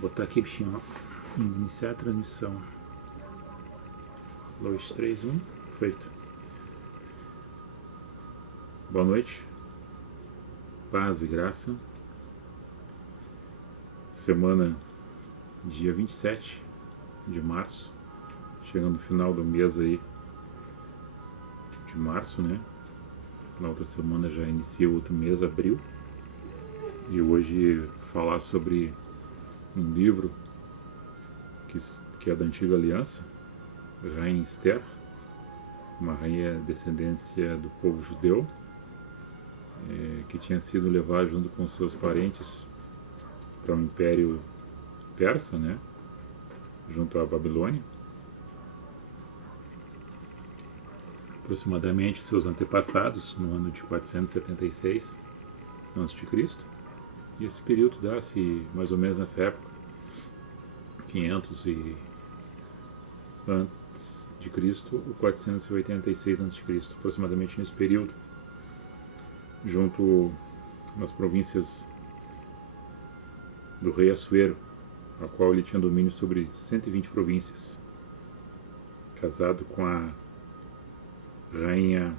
Vou botar aqui, bichinho, iniciar a transmissão. 2, 3, 1, feito. Boa noite, paz e graça. Semana dia 27 de março, chegando no final do mês aí de março, né? Na outra semana já inicia o outro mês, abril. E hoje falar sobre um livro que é da Antiga Aliança, Rainha Esther, uma rainha descendência do povo judeu, que tinha sido levada junto com seus parentes para o Império Persa, né, junto à Babilônia. Aproximadamente seus antepassados no ano de 476 a.C. E esse período dá-se mais ou menos nessa época, 500 e antes de Cristo, o 486 a.C., aproximadamente nesse período, junto nas províncias do rei Assuero, a qual ele tinha domínio sobre 120 províncias, casado com a rainha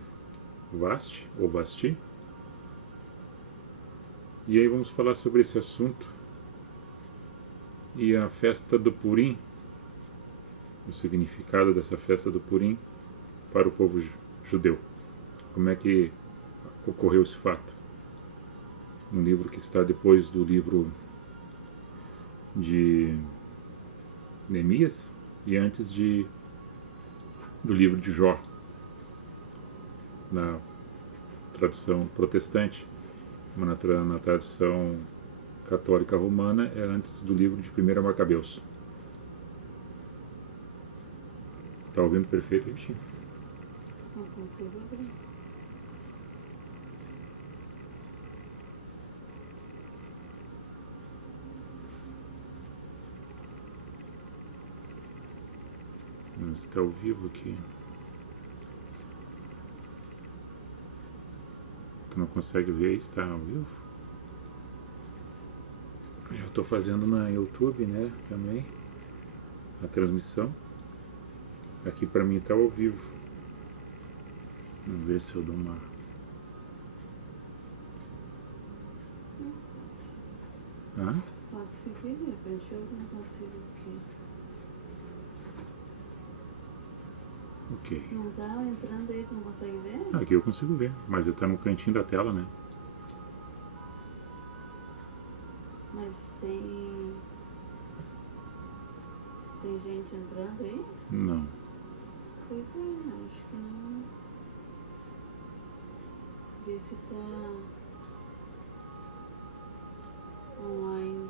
Vasti, ou Vasti. E aí vamos falar sobre esse assunto e a festa do Purim, o significado dessa festa do Purim para o povo judeu. Como é que ocorreu esse fato? Um livro que está depois do livro de Neemias e antes do livro de Jó, na tradução protestante, mas na tradução católica romana é antes do livro de 1 Macabeus. Tá ouvindo perfeito, Vitinho? Não consigo abrir. Não está ao vivo aqui. Tu não consegue ver? Está ao vivo? Eu estou fazendo na YouTube, né, também, a transmissão. Aqui para mim está ao vivo. Vamos ver se eu dou uma... Hã? Pode seguir, de repente eu não consigo aqui. Ok. Não tá entrando aí, tu não consegue ver? Aqui eu consigo ver, mas está no cantinho da tela, né? Mas tem gente entrando aí? Não. Pois é, acho que não. Vê se tá online.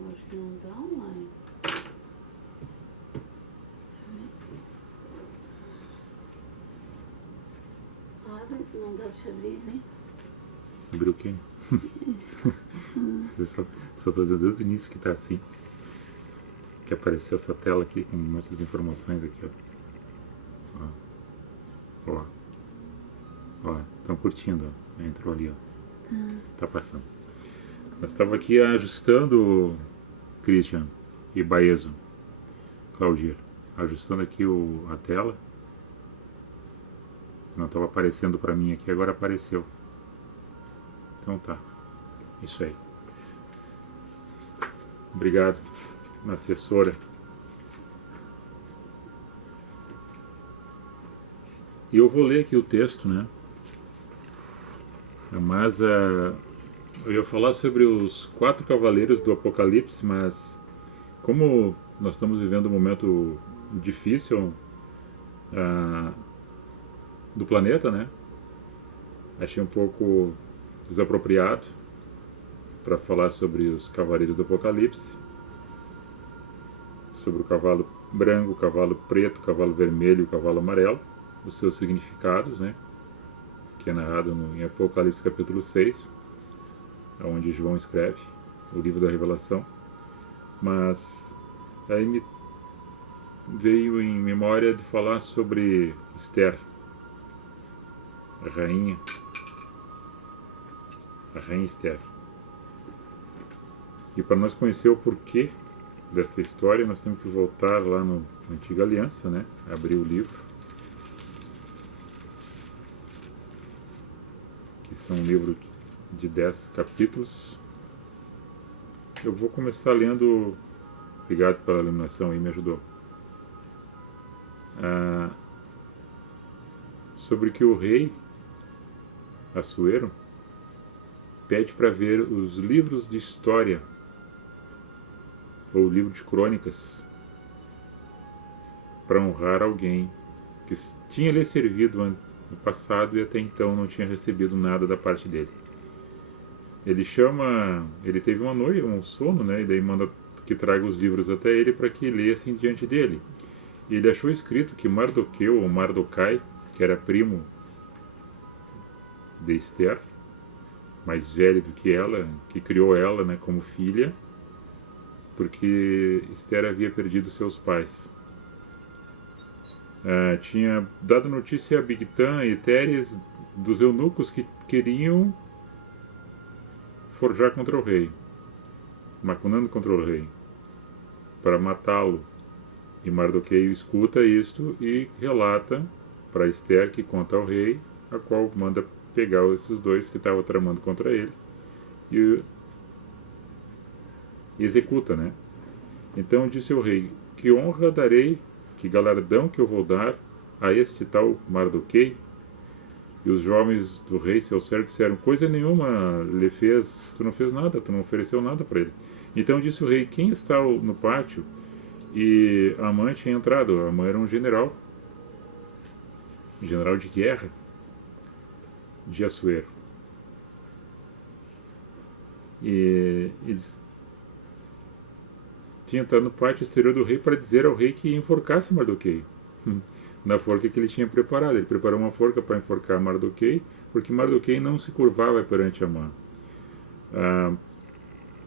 Eu acho que não tá online. Abre, não dá pra te abrir, né? Abriu o quê? Você só estou dizendo desde o início que está assim. Que apareceu essa tela aqui com muitas informações aqui, ó. Ó, estão curtindo, ó. Entrou ali, ó. Tá passando. Nós estava aqui ajustando, Christian e Baezo, Claudir, ajustando aqui a tela. Não estava aparecendo para mim aqui, agora apareceu. Então tá, isso aí. Obrigado, minha assessora. E eu vou ler aqui o texto, né? Mas eu ia falar sobre os 4 cavaleiros do Apocalipse, mas como nós estamos vivendo um momento difícil do planeta, né? Achei um pouco desapropriado para falar sobre os cavaleiros do Apocalipse, sobre o cavalo branco, o cavalo preto, o cavalo vermelho e o cavalo amarelo, os seus significados, né? Que é narrado em Apocalipse capítulo 6, onde João escreve o livro da Revelação. Mas aí me veio em memória de falar sobre Esther, a a Rainha Esther. E para nós conhecer o porquê dessa história, nós temos que voltar lá na Antiga Aliança, né? Abrir o livro, que são um livro de 10 capítulos. Eu vou começar lendo. Obrigado pela iluminação aí, me ajudou. Sobre que o rei Assuero pede para ver os livros de história ou livro de crônicas para honrar alguém que tinha lhe servido no passado e até então não tinha recebido nada da parte dele. Ele teve uma noite, um sono, né, e daí manda que traga os livros até ele para que lessem diante dele. E ele achou escrito que Mardoqueu, ou Mardokai, que era primo de Esther, mais velho do que ela, que criou ela, né, como filha, porque Esther havia perdido seus pais. Tinha dado notícia a Bigtan e Teres dos eunucos que queriam forjar contra o rei, macunando contra o rei, para matá-lo. E Mardoqueu escuta isto e relata para Esther, que conta ao rei, a qual manda pegar esses dois que estavam tramando contra ele e executa, né? Então disse o rei: que honra darei, que galardão que eu vou dar a este tal Mardoqueu? E os jovens do rei, seu servo, disseram: coisa nenhuma lhe fez, tu não fez nada, tu não ofereceu nada para ele. Então disse o rei: quem está no pátio? E Amã tinha entrado. Amã era um general de guerra de Assuero. E tinha entrado no pátio exterior do rei para dizer ao rei que enforcasse Mardoqueu na forca que ele tinha preparado. Ele preparou uma forca para enforcar Mardoqueu, porque Mardoqueu não se curvava perante Amã.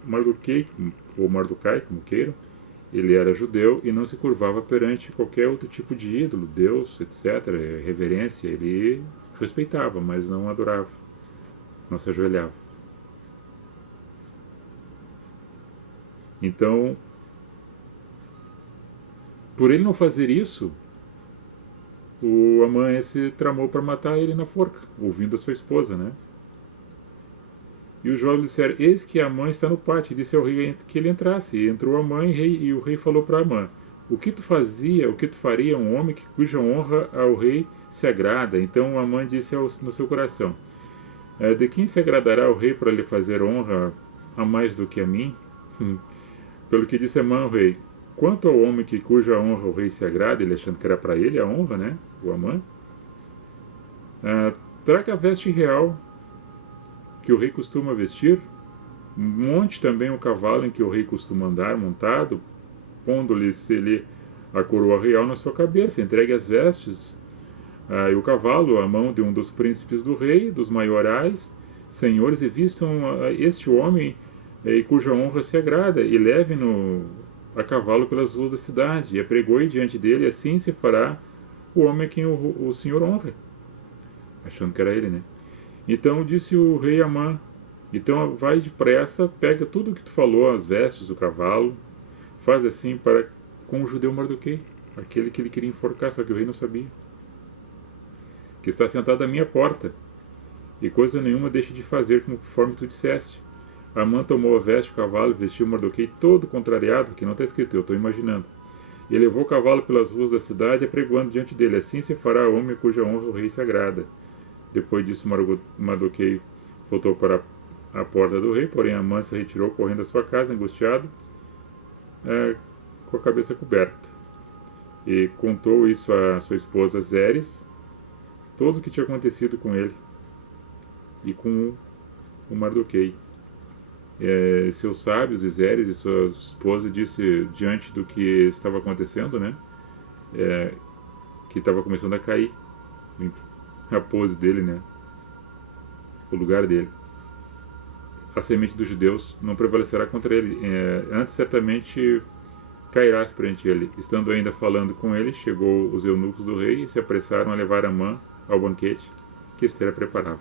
Mardoqueu, ou Mardokai, como queiram, ele era judeu e não se curvava perante qualquer outro tipo de ídolo, Deus, etc., reverência. Ele respeitava, mas não adorava, não se ajoelhava. Então, por ele não fazer isso, o Amã se tramou para matar ele na forca, ouvindo a sua esposa, né? E os jovens disseram: eis que Amã está no pátio. E disse ao rei que ele entrasse. E entrou Amã e o rei falou para Amã: o que tu faria um homem cuja honra ao rei se agrada? Então Amã disse no seu coração: de quem se agradará o rei para lhe fazer honra a mais do que a mim? Pelo que disse Amã ao rei: quanto ao homem cuja honra o rei se agrada, ele achando que era para ele a honra, né? O Amã, traga a veste real que o rei costuma vestir, monte também o cavalo em que o rei costuma andar montado, pondo-lhe a coroa real na sua cabeça, entregue as vestes e o cavalo à mão de um dos príncipes do rei, dos maiorais, senhores, e vistam este homem cuja honra se agrada, e leve-no a cavalo pelas ruas da cidade, e apregoe diante dele, assim se fará o homem a quem o senhor honra. Achando que era ele, né? Então disse o rei Amã: então vai depressa, pega tudo o que tu falou, as vestes, o cavalo, faz assim com o judeu Mardoqueu, aquele que ele queria enforcar, só que o rei não sabia, que está sentado à minha porta, e coisa nenhuma deixe de fazer conforme tu disseste. Amã tomou a veste, o cavalo, vestiu Mardoqueu todo contrariado, que não está escrito, eu estou imaginando, e levou o cavalo pelas ruas da cidade, apregoando diante dele: assim se fará o homem cuja honra o rei se agrada. Depois disso, Mardoqueu voltou para a porta do rei, porém Amã se retirou correndo à sua casa, angustiado, com a cabeça coberta. E contou isso à sua esposa Zeres, tudo o que tinha acontecido com ele e com o Mardoqueu. Seus sábios, Zeres e sua esposa, disse diante do que estava acontecendo, né, que estava começando a cair a pose dele, né, o lugar dele. A semente dos judeus não prevalecerá contra ele, antes certamente cairás perante ele. Estando ainda falando com ele, chegou os eunucos do rei e se apressaram a levar Amã ao banquete que Esther preparava.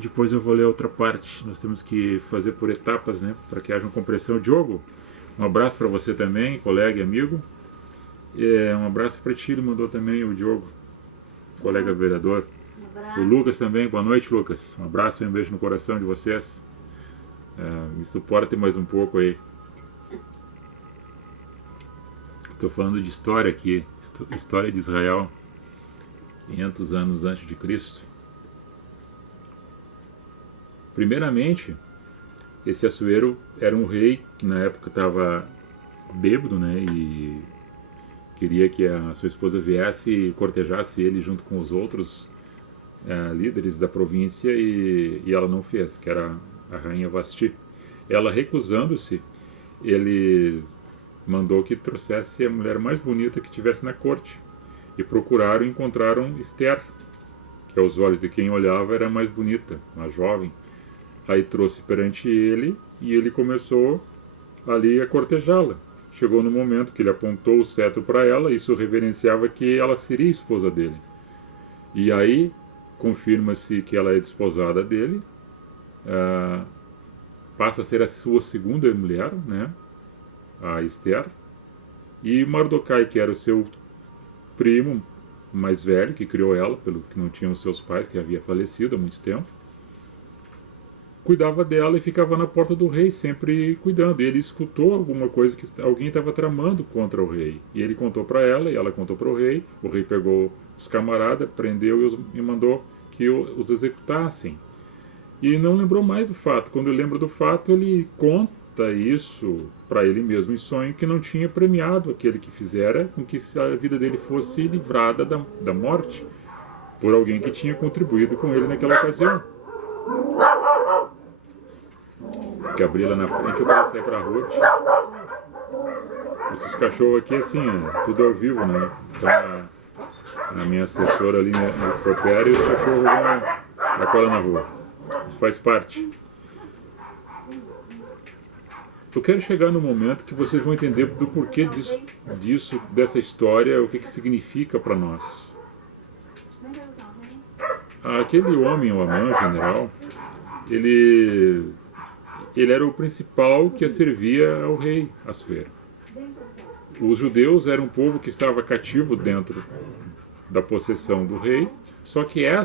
Depois eu vou ler outra parte. Nós temos que fazer por etapas, né? Para que haja uma compreensão. Diogo, um abraço para você também, colega e amigo. Um abraço para ti, ele mandou também o Diogo, colega vereador. Um abraço. O Lucas também, boa noite, Lucas. Um abraço e um beijo no coração de vocês. Me suportem mais um pouco aí. Estou falando de história aqui, história de Israel, 500 anos antes de Cristo. Primeiramente, esse Assuero era um rei que na época estava bêbado, né, e queria que a sua esposa viesse e cortejasse ele junto com os outros líderes da província, e ela não fez, que era a rainha Vasti. Ela recusando-se, ele mandou que trouxesse a mulher mais bonita que tivesse na corte, e procuraram e encontraram Esther, que aos olhos de quem olhava era a mais bonita, uma jovem. Aí trouxe perante ele e ele começou ali a cortejá-la. Chegou no momento que ele apontou o cetro para ela, isso reverenciava que ela seria esposa dele. E aí confirma-se que ela é desposada dele, passa a ser a sua segunda mulher, né, a Esther, e Mardokai, que era o seu primo mais velho, que criou ela, pelo que não tinham seus pais, que havia falecido há muito tempo, cuidava dela e ficava na porta do rei, sempre cuidando. E ele escutou alguma coisa que alguém estava tramando contra o rei. E ele contou para ela, e ela contou para o rei. O rei pegou os camaradas, prendeu e mandou que os executassem. E não lembrou mais do fato. Quando ele lembra do fato, ele conta isso para ele mesmo em sonho, que não tinha premiado aquele que fizera com que a vida dele fosse livrada da morte por alguém que tinha contribuído com ele naquela ocasião. Que abri lá na frente, eu passei pra Ruth. Esses cachorros aqui, assim, tudo ao vivo, né? Então a minha assessora ali no propério e os cachorros da cola na rua. Isso faz parte. Eu quero chegar no momento que vocês vão entender do porquê disso, dessa história, o que significa para nós. Aquele homem, o Amã, general, ele era o principal que servia ao rei Assuero. Os judeus eram um povo que estava cativo dentro da possessão do rei, só que a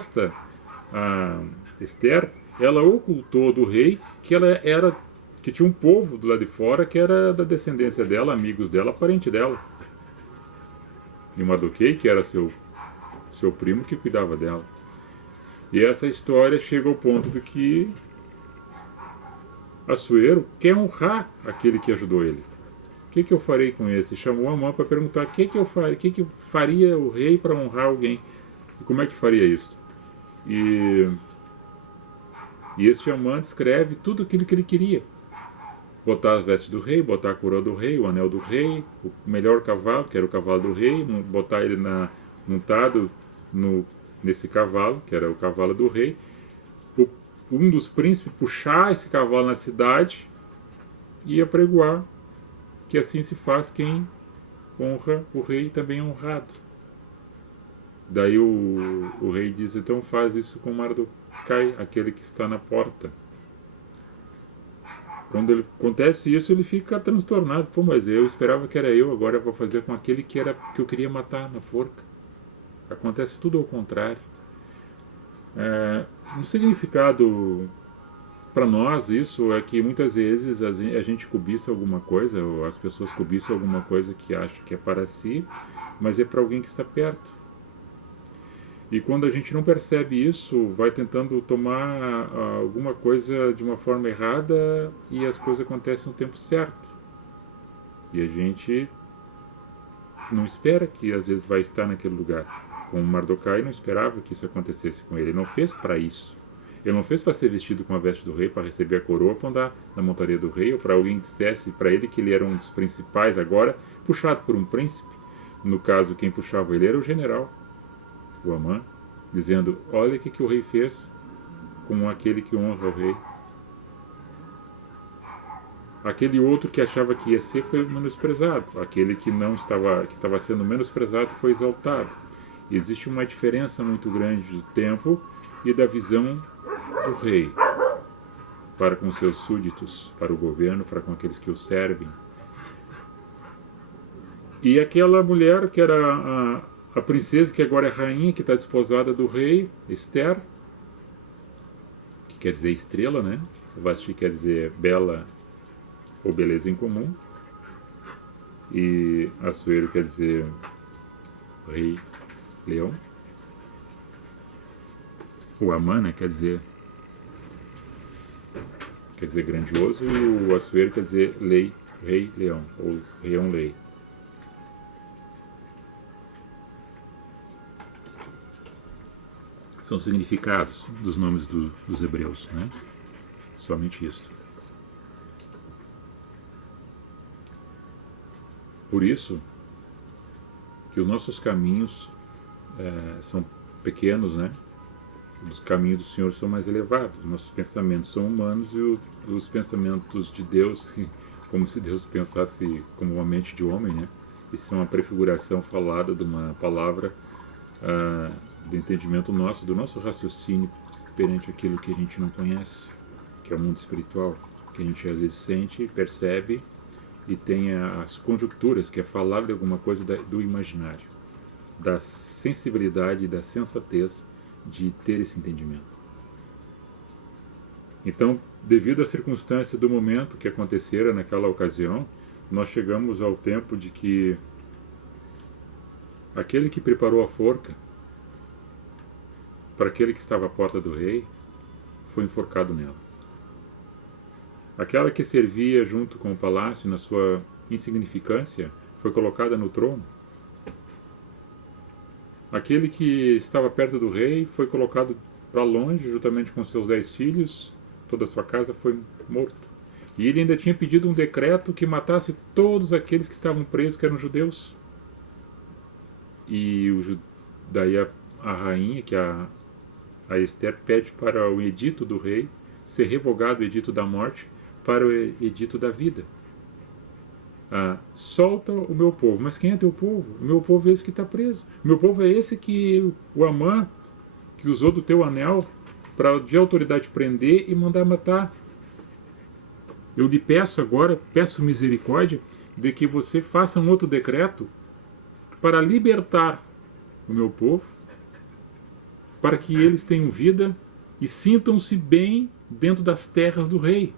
Esther, ela ocultou do rei que tinha um povo do lado de fora que era da descendência dela, amigos dela, parente dela. E Mardoquei, que era seu primo, que cuidava dela. E essa história chega ao ponto de que Assuero quer honrar aquele que ajudou ele. O que eu farei com esse? Chamou Amã para perguntar o que faria o rei para honrar alguém. E como é que faria isso? E esse Amã descreve tudo aquilo que ele queria. Botar as vestes do rei, botar a coroa do rei, o anel do rei, o melhor cavalo, que era o cavalo do rei, botar ele montado nesse cavalo, que era o cavalo do rei. Um dos príncipes puxar esse cavalo na cidade e apregoar que assim se faz quem honra o rei também é honrado. Daí o rei diz, então faz isso com Mardokai, aquele que está na porta. Quando acontece isso, ele fica transtornado. Pô, mas eu esperava que era eu, agora eu vou fazer com aquele que eu queria matar na forca. Acontece tudo ao contrário. Um significado para nós isso é que muitas vezes a gente cobiça alguma coisa, ou as pessoas cobiçam alguma coisa que acham que é para si, mas é para alguém que está perto. E quando a gente não percebe isso, vai tentando tomar alguma coisa de uma forma errada e as coisas acontecem no tempo certo. E a gente não espera que às vezes vai estar naquele lugar. Como Mardokai não esperava que isso acontecesse com ele. Ele não fez para isso. Ele não fez para ser vestido com a veste do rei, para receber a coroa, para andar na montaria do rei, ou para alguém dissesse para ele que ele era um dos principais agora, puxado por um príncipe. No caso, quem puxava ele era o general, o Amã, dizendo, olha o que o rei fez com aquele que honra o rei. Aquele outro que achava que ia ser foi menosprezado. Aquele que estava sendo menosprezado foi exaltado. E existe uma diferença muito grande do tempo e da visão do rei para com seus súditos, para o governo, para com aqueles que o servem. E aquela mulher que era a princesa, que agora é rainha, que está desposada do rei, Esther, que quer dizer estrela, né? Vasti quer dizer bela ou beleza em comum. E Assuero quer dizer rei leão. O Amã, né, quer dizer grandioso, e o Assuero quer dizer lei, rei leão, ou leão lei. São significados dos nomes dos hebreus, né? Somente isso. Por isso que os nossos caminhos são pequenos, né? Os caminhos do Senhor são mais elevados. Os nossos pensamentos são humanos e os pensamentos de Deus, como se Deus pensasse como uma mente de homem, né? Isso é uma prefiguração falada de uma palavra do entendimento nosso, do nosso raciocínio perante aquilo que a gente não conhece, que é o mundo espiritual, que a gente às vezes sente, percebe e tem as conjunturas, que é falar de alguma coisa do imaginário, da sensibilidade e da sensatez de ter esse entendimento. Então, devido à circunstância do momento que acontecera naquela ocasião, nós chegamos ao tempo de que aquele que preparou a forca para aquele que estava à porta do rei foi enforcado nela. Aquela que servia junto com o palácio na sua insignificância foi colocada no trono. Aquele que estava perto do rei foi colocado para longe, juntamente com seus 10 filhos, toda a sua casa foi morto. E ele ainda tinha pedido um decreto que matasse todos aqueles que estavam presos, que eram judeus. E daí a rainha, que a Esther, pede para o edito do rei ser revogado, o edito da morte, para o edito da vida. Solta o meu povo. Mas quem é teu povo? O meu povo é esse que está preso. O meu povo é esse que o Amã, que usou do teu anel para de autoridade prender e mandar matar. Eu lhe peço agora, peço misericórdia, de que você faça um outro decreto para libertar o meu povo, para que eles tenham vida e sintam-se bem dentro das terras do rei.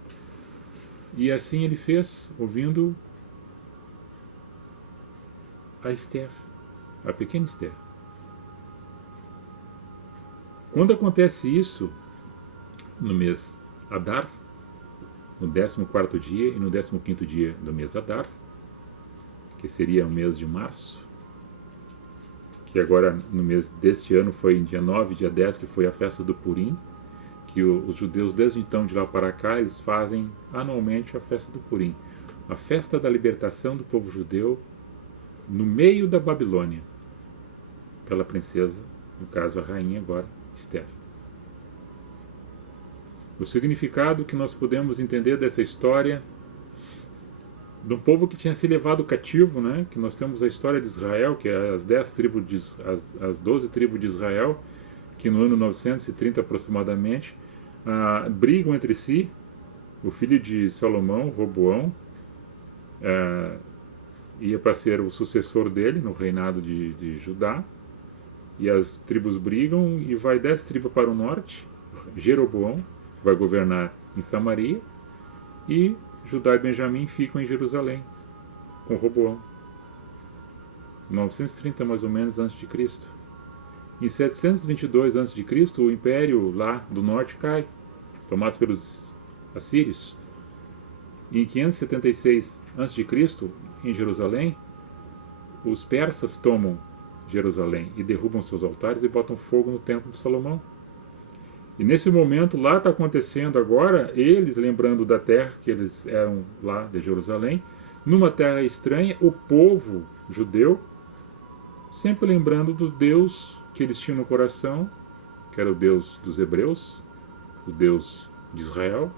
E assim ele fez, ouvindo a Esther, a pequena Esther. Quando acontece isso, no mês Adar, no 14º dia e no 15º dia do mês Adar, que seria o mês de março, que agora no mês deste ano foi em dia 9, dia 10, que foi a festa do Purim, que os judeus desde então, de lá para cá, eles fazem anualmente a festa do Purim, a festa da libertação do povo judeu no meio da Babilônia, pela princesa, no caso a rainha agora, Esther. O significado que nós podemos entender dessa história de um povo que tinha se levado cativo, né? Que nós temos a história de Israel, que é as 12 tribos de Israel, que no ano 930 aproximadamente brigam entre si. O filho de Salomão, Roboão, ia para ser o sucessor dele no reinado de Judá, e as tribos brigam e vai 10 tribos para o norte. Jeroboão vai governar em Samaria e Judá e Benjamim ficam em Jerusalém com Roboão, 930 mais ou menos antes de Cristo. Em 722 a.C., o império lá do norte cai, tomado pelos assírios. Em 576 a.C., em Jerusalém, os persas tomam Jerusalém e derrubam seus altares e botam fogo no templo de Salomão. E nesse momento lá está acontecendo agora, eles lembrando da terra, que eles eram lá de Jerusalém, numa terra estranha, o povo judeu, sempre lembrando do Deus que eles tinham no coração, que era o Deus dos hebreus, o Deus de Israel,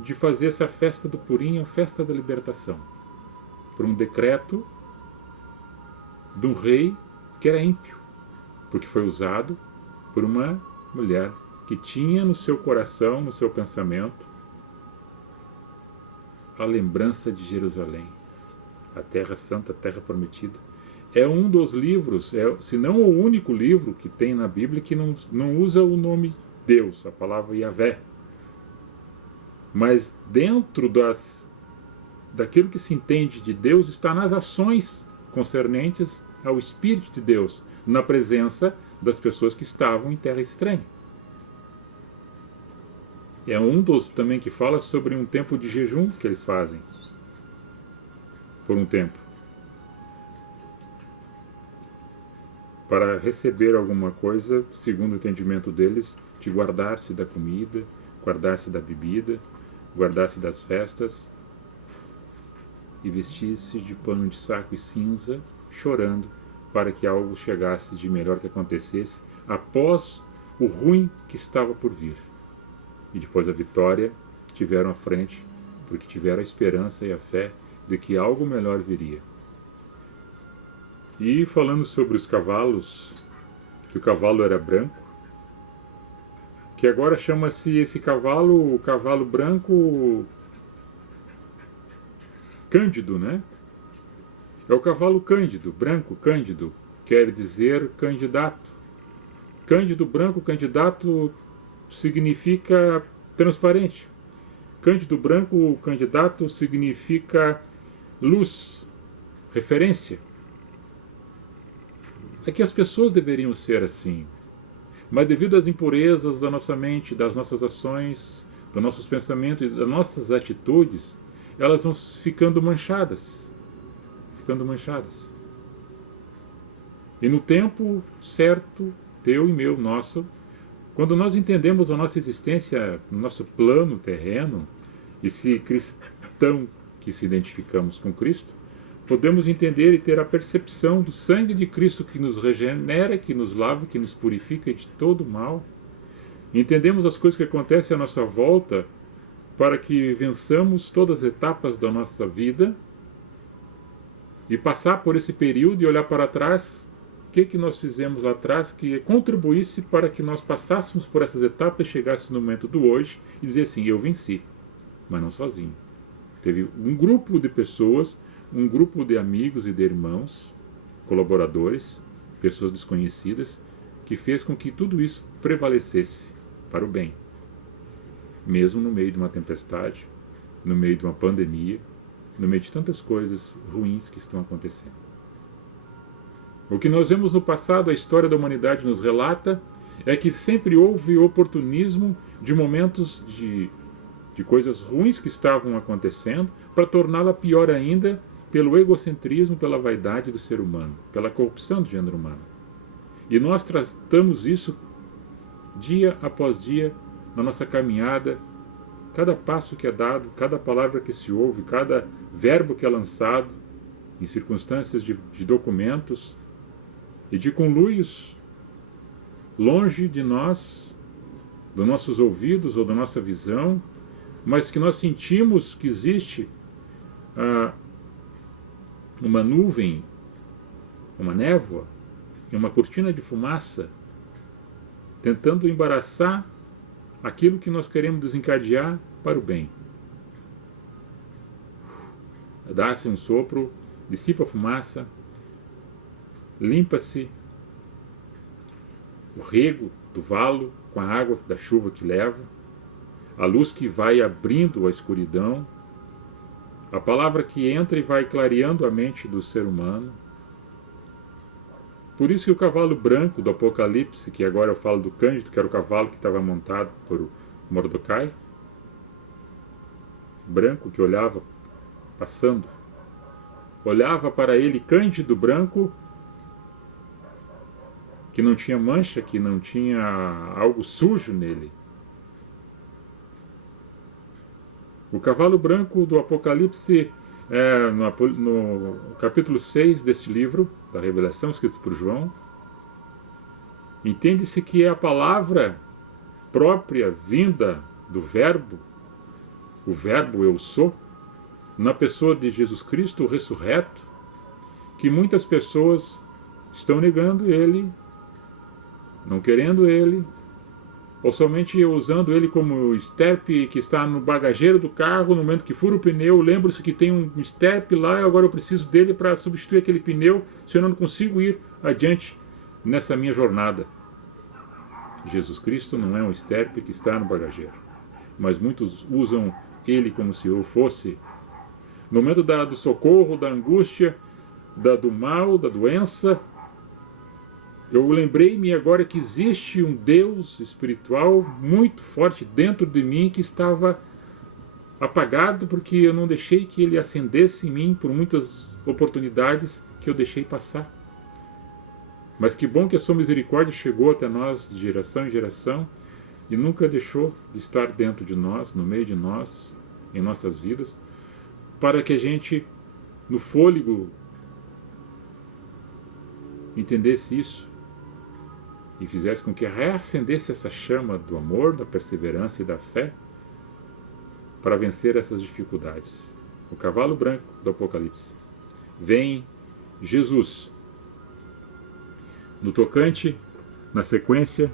de fazer essa festa do Purim, a festa da libertação, por um decreto de um rei que era ímpio, porque foi usado por uma mulher que tinha no seu coração, no seu pensamento, a lembrança de Jerusalém, a Terra Santa, a Terra Prometida. É um dos livros, se não o único livro que tem na Bíblia que não usa o nome Deus, a palavra Yahvé. Mas dentro daquilo que se entende de Deus está nas ações concernentes ao Espírito de Deus, na presença das pessoas que estavam em terra estranha. É um dos também que fala sobre um tempo de jejum que eles fazem, por um tempo, para receber alguma coisa, segundo o entendimento deles, de guardar-se da comida, guardar-se da bebida, guardar-se das festas, e vestir-se de pano de saco e cinza, chorando, para que algo chegasse de melhor que acontecesse após o ruim que estava por vir. E depois a vitória tiveram à frente, porque tiveram a esperança e a fé de que algo melhor viria. E falando sobre os cavalos, que o cavalo era branco, que agora chama-se esse cavalo, o cavalo branco Cândido, né? É o cavalo Cândido, branco Cândido, quer dizer candidato. Cândido branco, candidato, significa transparente. Cândido branco, candidato, significa luz, referência. É que as pessoas deveriam ser assim. Mas devido às impurezas da nossa mente, das nossas ações, dos nossos pensamentos e das nossas atitudes, elas vão ficando manchadas. Ficando manchadas. E no tempo certo, teu e meu, nosso, quando nós entendemos a nossa existência no nosso plano terreno, e se cristão que se identificamos com Cristo, podemos entender e ter a percepção do sangue de Cristo que nos regenera, que nos lava, que nos purifica de todo mal. Entendemos as coisas que acontecem à nossa volta para que vençamos todas as etapas da nossa vida e passar por esse período e olhar para trás o que nós fizemos lá atrás que contribuísse para que nós passássemos por essas etapas e chegasse no momento do hoje e dizer assim, eu venci, mas não sozinho. Teve um grupo de pessoas, um grupo de amigos e de irmãos, colaboradores, pessoas desconhecidas, que fez com que tudo isso prevalecesse para o bem. Mesmo no meio de uma tempestade, no meio de uma pandemia, no meio de tantas coisas ruins que estão acontecendo. O que nós vemos no passado, a história da humanidade nos relata, é que sempre houve oportunismo de momentos de coisas ruins que estavam acontecendo para torná-la pior ainda pelo egocentrismo, pela vaidade do ser humano, pela corrupção do gênero humano. E nós tratamos isso dia após dia na nossa caminhada, cada passo que é dado, cada palavra que se ouve, cada verbo que é lançado, em circunstâncias de documentos e de conluios longe de nós, dos nossos ouvidos ou da nossa visão, mas que nós sentimos que existe uma nuvem, uma névoa e uma cortina de fumaça tentando embaraçar aquilo que nós queremos desencadear para o bem. Dá-se um sopro, dissipa a fumaça, limpa-se o rego do valo com a água da chuva que leva, a luz que vai abrindo a escuridão, a palavra que entra e vai clareando a mente do ser humano. Por isso que o cavalo branco do Apocalipse, que agora eu falo do Cândido, que era o cavalo que estava montado por Mordecai, branco que olhava, passando, olhava para ele, Cândido branco, que não tinha mancha, que não tinha algo sujo nele. O cavalo branco do Apocalipse, no capítulo 6 deste livro, da Revelação, escrito por João, entende-se que é a palavra própria, vinda do Verbo, o Verbo eu sou, na pessoa de Jesus Cristo, o ressurreto, que muitas pessoas estão negando ele, não querendo ele, ou somente usando ele como estepe que está no bagageiro do carro, no momento que fura o pneu, lembro-se que tem um estepe lá e agora eu preciso dele para substituir aquele pneu, se eu não consigo ir adiante nessa minha jornada. Jesus Cristo não é um estepe que está no bagageiro, mas muitos usam ele como se eu fosse. No momento do socorro, da angústia, do mal, da doença, eu lembrei-me agora que existe um Deus espiritual muito forte dentro de mim que estava apagado porque eu não deixei que ele acendesse em mim por muitas oportunidades que eu deixei passar. Mas que bom que a sua misericórdia chegou até nós de geração em geração e nunca deixou de estar dentro de nós, no meio de nós, em nossas vidas, para que a gente, no fôlego, entendesse isso e fizesse com que reacendesse essa chama do amor, da perseverança e da fé para vencer essas dificuldades. O cavalo branco do Apocalipse. Vem Jesus. No tocante, na sequência,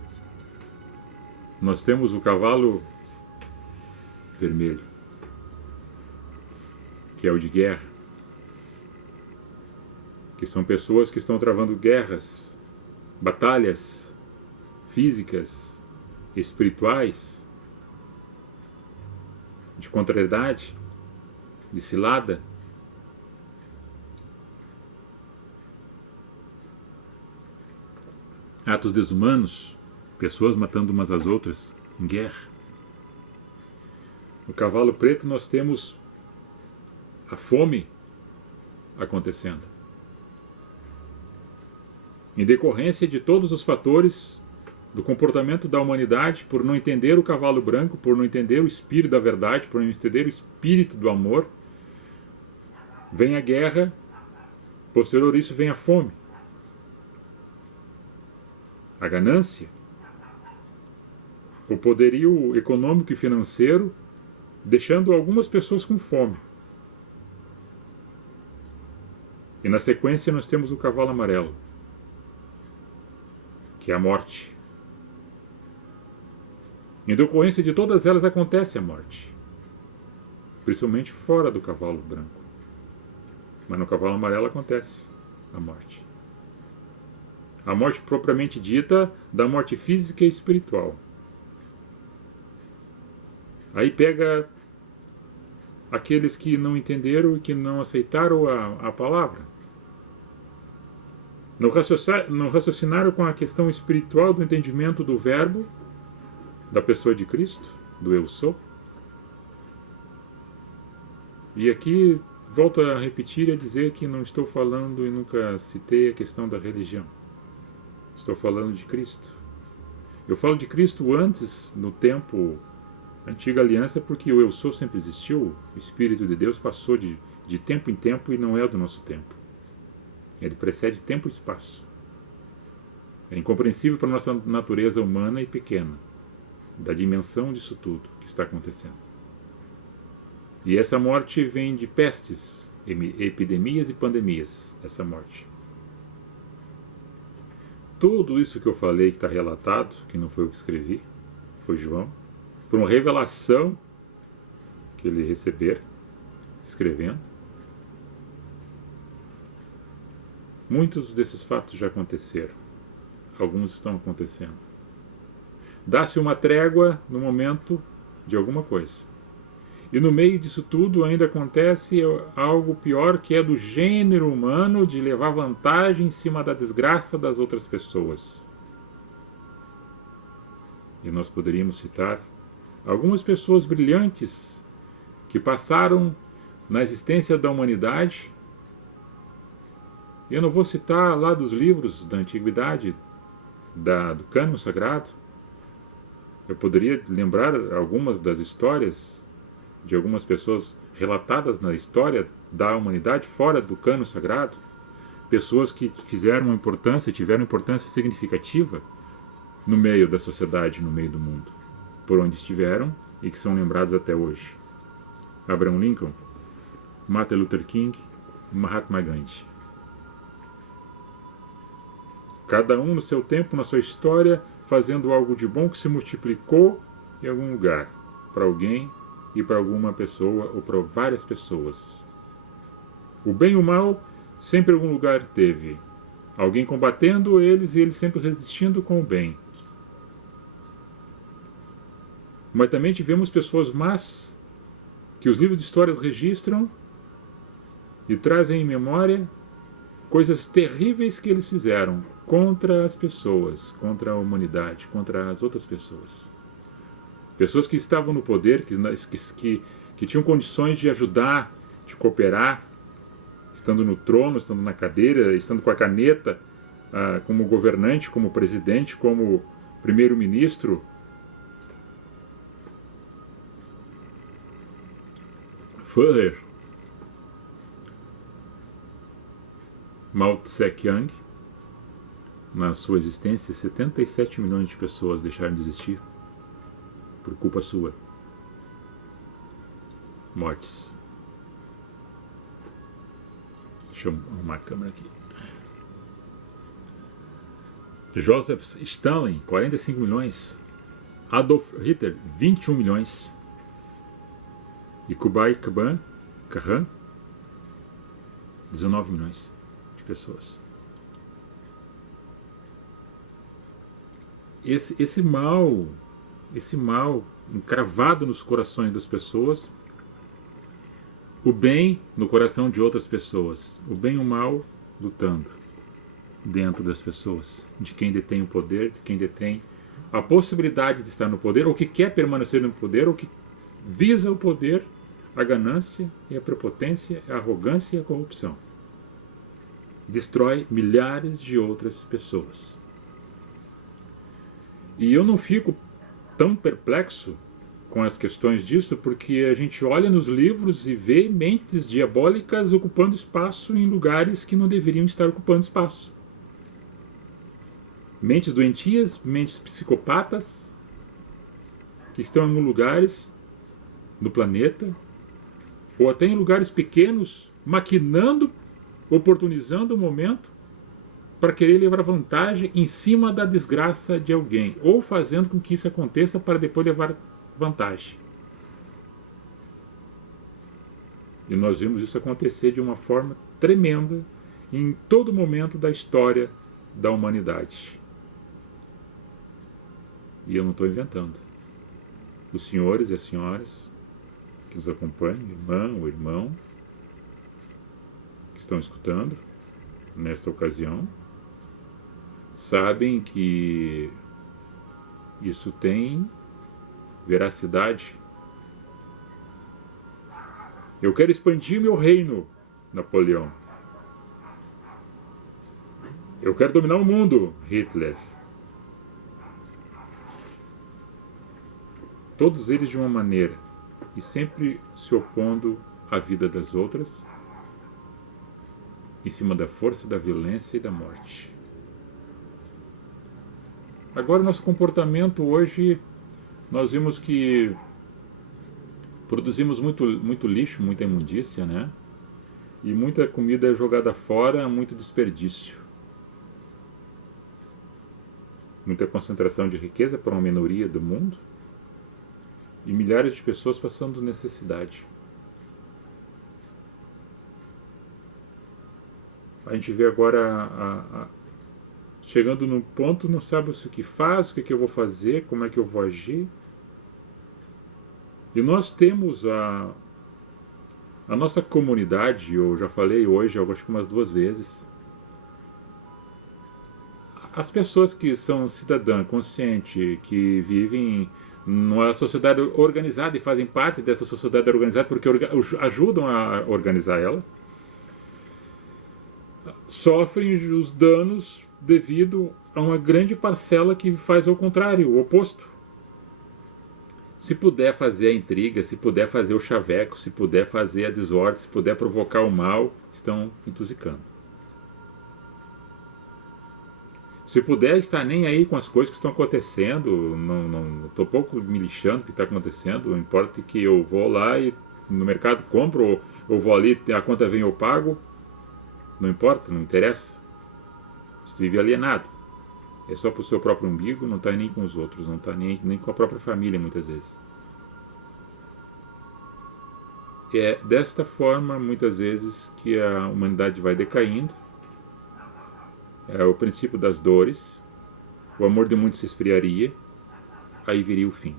nós temos o cavalo vermelho, que é o de guerra, que são pessoas que estão travando guerras, batalhas físicas, espirituais, de contrariedade, de cilada. Atos desumanos, pessoas matando umas às outras em guerra. No cavalo preto nós temos a fome acontecendo. Em decorrência de todos os fatores do comportamento da humanidade, por não entender o cavalo branco, por não entender o espírito da verdade, por não entender o espírito do amor, vem a guerra, posterior a isso vem a fome, a ganância, o poderio econômico e financeiro, deixando algumas pessoas com fome. E na sequência nós temos o cavalo amarelo, que é a morte. Em decorrência de todas elas acontece a morte, principalmente fora do cavalo branco. Mas no cavalo amarelo acontece a morte. A morte propriamente dita, da morte física e espiritual. Aí pega aqueles que não entenderam e que não aceitaram a palavra. Não raciocinaram com a questão espiritual do entendimento do verbo, da pessoa de Cristo, do eu sou. E aqui volto a repetir e a dizer que não estou falando e nunca citei a questão da religião. Estou falando de Cristo. Eu falo de Cristo antes, no tempo Antiga Aliança, porque o eu sou sempre existiu. O Espírito de Deus passou de tempo em tempo e não é do nosso tempo. Ele precede tempo e espaço. É incompreensível para a nossa natureza humana e pequena, da dimensão disso tudo que está acontecendo. E essa morte vem de pestes, epidemias e pandemias, essa morte. Tudo isso que eu falei que está relatado, que não foi eu que escrevi, foi João, por uma revelação que ele recebeu escrevendo. Muitos desses fatos já aconteceram, alguns estão acontecendo. Dá-se uma trégua no momento de alguma coisa. E no meio disso tudo ainda acontece algo pior, que é do gênero humano de levar vantagem em cima da desgraça das outras pessoas. E nós poderíamos citar algumas pessoas brilhantes que passaram na existência da humanidade. Eu não vou citar lá dos livros da antiguidade, do cânon sagrado. Eu poderia lembrar algumas das histórias de algumas pessoas relatadas na história da humanidade fora do cânon sagrado. Pessoas que tiveram importância significativa no meio da sociedade, no meio do mundo, por onde estiveram e que são lembrados até hoje. Abraham Lincoln, Martin Luther King, Mahatma Gandhi. Cada um no seu tempo, na sua história, fazendo algo de bom que se multiplicou em algum lugar, para alguém e para alguma pessoa ou para várias pessoas. O bem e o mal sempre em algum lugar teve. Alguém combatendo eles e eles sempre resistindo com o bem. Mas também tivemos pessoas más que os livros de histórias registram e trazem em memória coisas terríveis que eles fizeram contra as pessoas, contra a humanidade, contra as outras pessoas. Pessoas que estavam no poder, que tinham condições de ajudar, de cooperar, estando no trono, estando na cadeira, estando com a caneta, como governante, como presidente, como primeiro-ministro. Führer, Mao Tse-Kyang, na sua existência, 77 milhões de pessoas deixaram de existir por culpa sua. Mortes. Deixa eu arrumar a câmera aqui. Joseph Stalin, 45 milhões. Adolf Hitler, 21 milhões. E Kublai Khan, 19 milhões de pessoas. Esse mal encravado nos corações das pessoas, o bem no coração de outras pessoas, o bem e o mal lutando dentro das pessoas, de quem detém o poder, de quem detém a possibilidade de estar no poder, ou que quer permanecer no poder, ou que visa o poder, a ganância e a prepotência, a arrogância e a corrupção. Destrói milhares de outras pessoas. E eu não fico tão perplexo com as questões disso, porque a gente olha nos livros e vê mentes diabólicas ocupando espaço em lugares que não deveriam estar ocupando espaço. Mentes doentias, mentes psicopatas, que estão em lugares do planeta, ou até em lugares pequenos, maquinando, oportunizando o momento para querer levar vantagem em cima da desgraça de alguém, ou fazendo com que isso aconteça para depois levar vantagem. E nós vimos isso acontecer de uma forma tremenda em todo momento da história da humanidade. E eu não estou inventando. Os senhores e as senhoras que nos acompanham, irmã ou irmão, que estão escutando nesta ocasião, sabem que isso tem veracidade. Eu quero expandir meu reino, Napoleão. Eu quero dominar o mundo, Hitler. Todos eles de uma maneira, e sempre se opondo à vida das outras, em cima da força, da violência e da morte. Agora, nosso comportamento hoje, nós vimos que produzimos muito lixo, muita imundícia, né? E muita comida jogada fora, muito desperdício. Muita concentração de riqueza para uma minoria do mundo. E milhares de pessoas passando necessidade. A gente vê agora chegando num ponto, não sabe o que faz, o que eu vou fazer, como é que eu vou agir. E nós temos a nossa comunidade, eu já falei hoje, eu acho que umas 2 vezes, as pessoas que são cidadã consciente, que vivem numa sociedade organizada e fazem parte dessa sociedade organizada porque ajudam a organizar ela, sofrem os danos devido a uma grande parcela que faz ao contrário, o oposto. Se puder fazer a intriga, se puder fazer o chaveco, se puder fazer a desordem, se puder provocar o mal, estão intoxicando. Se puder estar nem aí com as coisas que estão acontecendo, não estou pouco me lixando do que está acontecendo, não importa que eu vou lá e no mercado compro, ou eu vou ali, a conta vem eu pago, não importa, não interessa. Você vive alienado. é só para o seu próprio umbigo, não está nem com os outros, não está nem com a própria família muitas vezes. É desta forma, muitas vezes, que a humanidade vai decaindo. É o princípio das dores, o amor de muitos se esfriaria, aí viria o fim.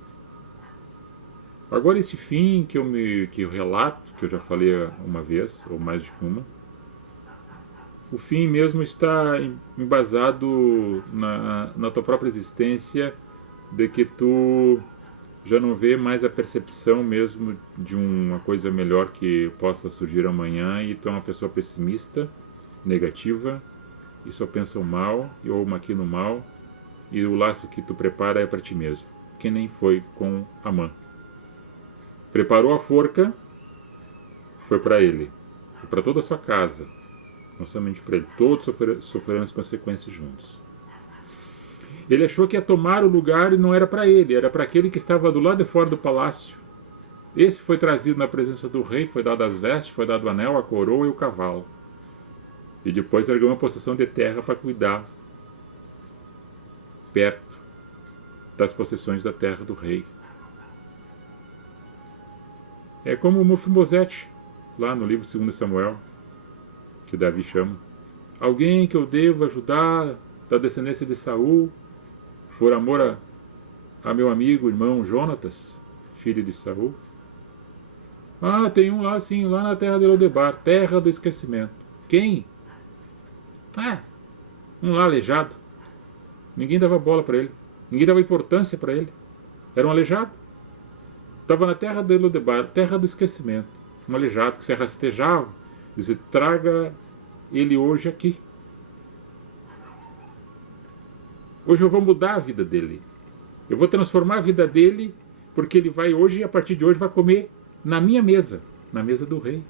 Agora esse fim que eu relato, que eu já falei uma vez, ou mais de uma, o fim mesmo está embasado na tua própria existência, de que tu já não vê mais a percepção mesmo de uma coisa melhor que possa surgir amanhã, e tu é uma pessoa pessimista, negativa, e só pensa o mal, ou maquina o mal, e o laço que tu prepara é para ti mesmo, que nem foi com Amã. Preparou a forca, foi para ele, e para toda a sua casa, não somente para ele, todos sofreram as consequências juntos. Ele achou que ia tomar o lugar e não era para ele, era para aquele que estava do lado de fora do palácio. Esse foi trazido na presença do rei, foi dado as vestes, foi dado o anel, a coroa e o cavalo. E depois ergueu uma possessão de terra para cuidar perto das possessões da terra do rei. É como o Mefibosete, lá no livro 2 Samuel, que Davi chama. Alguém que eu devo ajudar da descendência de Saul, por amor a meu amigo, irmão Jonatas, filho de Saul. Ah, tem um lá sim, lá na terra de Lodebar, terra do esquecimento. Quem? Ah, um lá aleijado. Ninguém dava bola para ele, ninguém dava importância para ele. Era um aleijado. Estava na terra de Lodebar, terra do esquecimento. Um aleijado que se rastejava. Dizia, traga ele hoje aqui. Hoje eu vou mudar a vida dele. Eu vou transformar a vida dele, porque ele vai hoje, a partir de hoje, vai comer na minha mesa, na mesa do rei.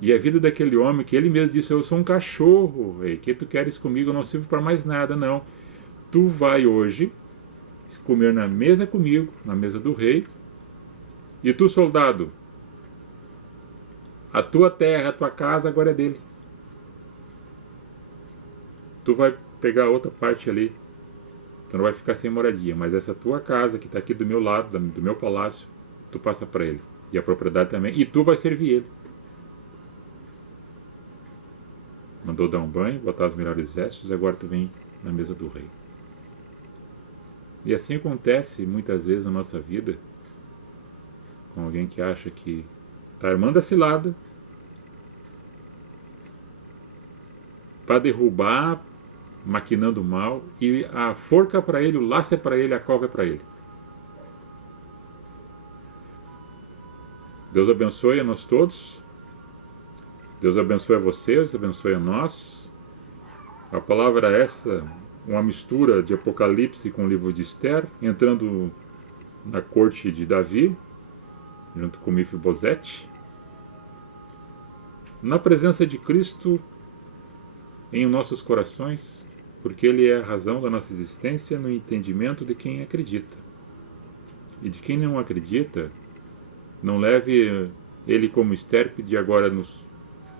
E a vida daquele homem, que ele mesmo disse, eu sou um cachorro, rei, que tu queres comigo, eu não sirvo para mais nada, não. Tu vai hoje comer na mesa comigo, na mesa do rei, e tu, soldado, a tua terra, a tua casa agora é dele. Tu vai pegar outra parte ali, tu não vai ficar sem moradia, mas essa tua casa que está aqui do meu lado, do meu palácio, tu passa para ele, e a propriedade também, e tu vai servir ele. Mandou dar um banho, botar as melhores vestes, agora tu vem na mesa do rei. E assim acontece muitas vezes na nossa vida, com alguém que acha que está armando a cilada para derrubar, maquinando mal, e a forca para ele, o laço é para ele, a cova é para ele. Deus abençoe a nós todos. Deus abençoe a vocês, abençoe a nós. A palavra é essa, uma mistura de Apocalipse com o livro de Esther, entrando na corte de Davi, junto com Mefibosete, na presença de Cristo em nossos corações, porque Ele é a razão da nossa existência no entendimento de quem acredita. E de quem não acredita, não leve Ele como Esther de agora nos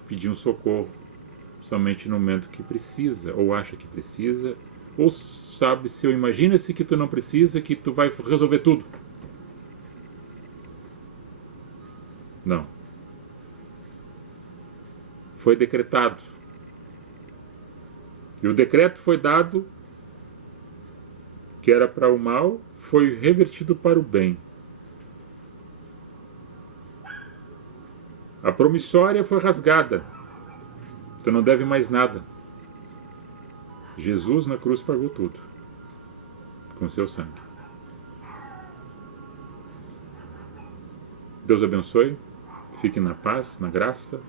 pedir um socorro, somente no momento que precisa, ou acha que precisa, ou sabe, se eu imagina-se que tu não precisa, que tu vai resolver tudo. Não. Foi decretado. E o decreto foi dado, que era para o mal, foi revertido para o bem. A promissória foi rasgada. Tu não deve mais nada. Jesus na cruz pagou tudo, com seu sangue. Deus abençoe. Fique na paz, na graça.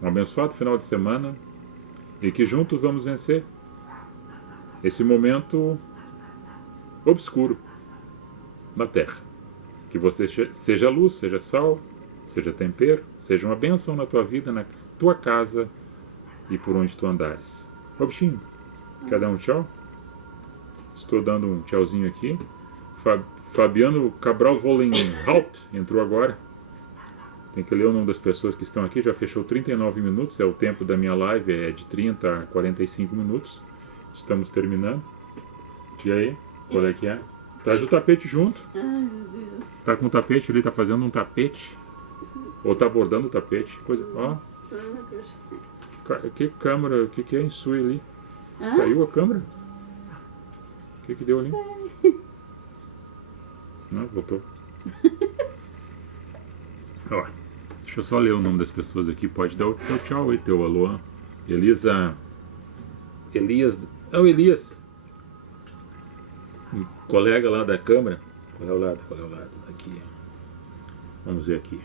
Um abençoado final de semana. E que juntos vamos vencer esse momento obscuro na Terra. Que você seja luz, seja sal, seja tempero, seja uma bênção na tua vida, na tua casa e por onde tu andares. Ô bichinho, quer dar um tchau? Estou dando um tchauzinho aqui. Fabiano Cabral Vollenhaupt entrou agora. Tem que ler o nome das pessoas que estão aqui. Já fechou 39 minutos. É o tempo da minha live, é de 30 a 45 minutos. Estamos terminando. E aí? Qual é que é? Traz o tapete junto. Ai, meu Deus. Tá com o tapete ali, tá fazendo um tapete. Ou tá bordando o tapete. Coisa. Ó. Que câmera? O que é Insui ali? Hã? Saiu a câmera? O que deu ali? Não, voltou. Ó, deixa eu só ler o nome das pessoas aqui. Pode dar o teu tchau aí, teu alô. Elisa. Elias. É o Elias. Um colega lá da câmera. Qual é o lado? Qual é o lado? Aqui. Vamos ver aqui.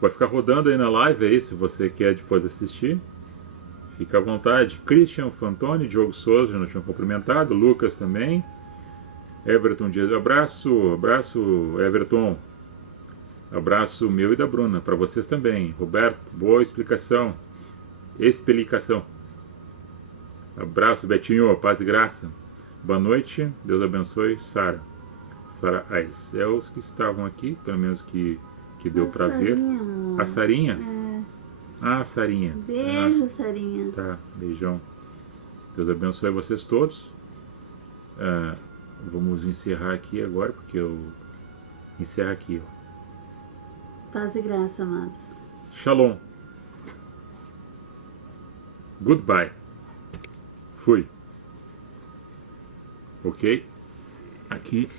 Vai ficar rodando aí na live aí, se você quer depois assistir. Fica à vontade. Christian Fantoni, Diogo Souza, já não tinha cumprimentado. Lucas também. Everton Dias. Abraço, Everton. Abraço meu e da Bruna. Para vocês também. Roberto, boa explicação. Abraço, Betinho. Paz e graça. Boa noite. Deus abençoe. Sara Aires. É os que estavam aqui, pelo menos que deu para ver. Amor. A Sarinha? É. Ah, Sarinha. Beijo, Sarinha. Tá, beijão. Deus abençoe vocês todos. Vamos encerrar aqui agora, porque eu encerro aqui. Ó. Paz e graça, amados. Shalom. Goodbye. Fui. Ok? Aqui.